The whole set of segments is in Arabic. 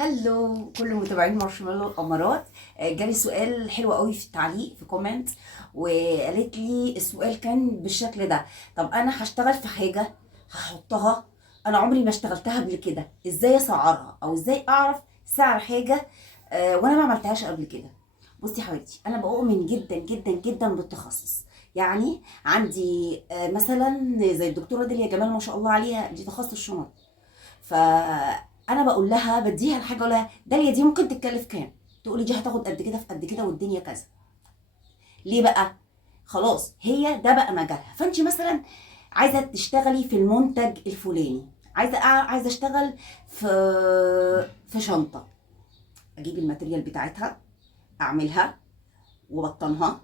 هلو كل متابعين مارشميلو الامارات. جالي سؤال حلو قوي في التعليق في كومنت، وقالت لي السؤال كان بالشكل ده: طب انا هشتغل في حاجه هحطها، انا عمري ما اشتغلتها قبل كده، ازاي اسعرها او ازاي اعرف سعر حاجه وانا ما عملتهاش قبل كده؟ بصي يا حبيبتي، انا بؤمن جدا جدا جدا بالتخصص. يعني عندي مثلا زي الدكتوره داليا جمال، ما شاء الله عليها، دي تخصص شنط. فانا بقول لها، بديها الحاجه، اقول لها داليا دي ممكن تتكلف كام؟ تقولي دي هتاخد قد كده في قد كده والدنيا كذا. ليه بقى؟ خلاص هي ده بقى مجالها. فانت مثلا عايزه تشتغلي في المنتج الفلاني، عايزه اشتغل في شنطه، اجيب الماتريال بتاعتها، اعملها وبطنها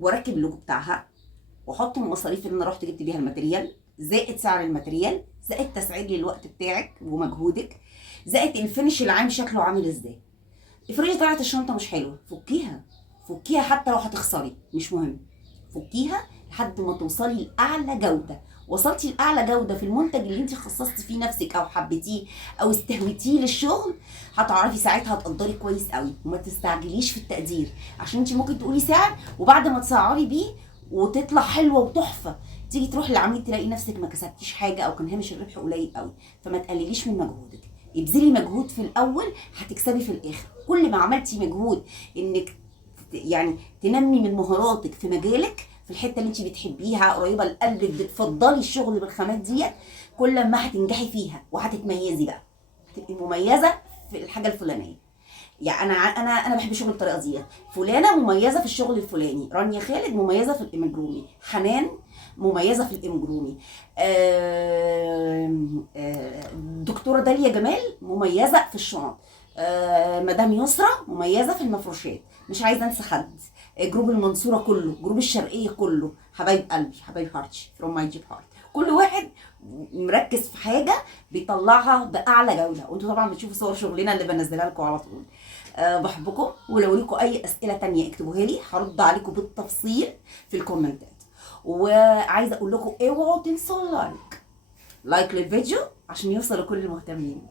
واركب اللوجو بتاعها واحط المصاريف اللي انا رحت جبت بيها الماتريال، زائد سعر الماتريال، زائد تسعير للوقت بتاعك ومجهودك، زائد الفينش العام شكله عامل ازاي. افرضي طلعت الشنطه مش حلوه، فكيها. فكيها حتى لو هتخسري مش مهم، فكيها لحد ما توصلي لاعلى جوده. وصلتي لاعلى جوده في المنتج اللي انت خصصتي فيه نفسك او حبيتيه او استهويتيه للشغل، هتعرفي ساعتها تقدري كويس قوي. وما تستعجليش في التقدير، عشان انت ممكن تقولي سعر وبعد ما تسعري بيه وتطلع حلوه وتحفه، تيجي تروحي للعميل تلاقي نفسك ما كسبتيش حاجه او كان هامش الربح قليل قوي. فما تقلليش من مجهودك، ابذلي مجهود في الاول هتكسبي في الاخر. كل ما عملتي مجهود انك يعني تنمي من مهاراتك في مجالك، في الحته اللي انت بتحبيها قريبه لقلبك، بتفضلي الشغل بالخامات ديت، كل ما هتنجحي فيها وهتتميزي بقى، هتبقي مميزه في الحاجه الفلانيه. يعني انا بحب الشغل بالطريقه ديت. فلانه مميزه في الشغل الفلاني، رانيا خالد مميزه في الامجرومي، حنان مميزه في الامجرومي، دكتوره داليا جمال مميزه في الشنط، مدام يسرا مميزه في المفروشات. مش عايزه انسى حد. جروب المنصوره كله، جروب الشرقيه كله، حبايب قلبي، حبايب هارتي فروم ماي جيب هارت. كل واحد مركز في حاجه بيطلعها باعلى جوده، وانتوا طبعا بتشوفوا صور شغلنا اللي بنزلها لكم على طول. بحبكم، ولو ليكم اي اسئله تانية اكتبوها لي، هرد عليكم بالتفصيل في الكومنتات. وعايزه اقول لكم اوعوا تنسوا لايك للفيديو عشان يوصل لكل المهتمين.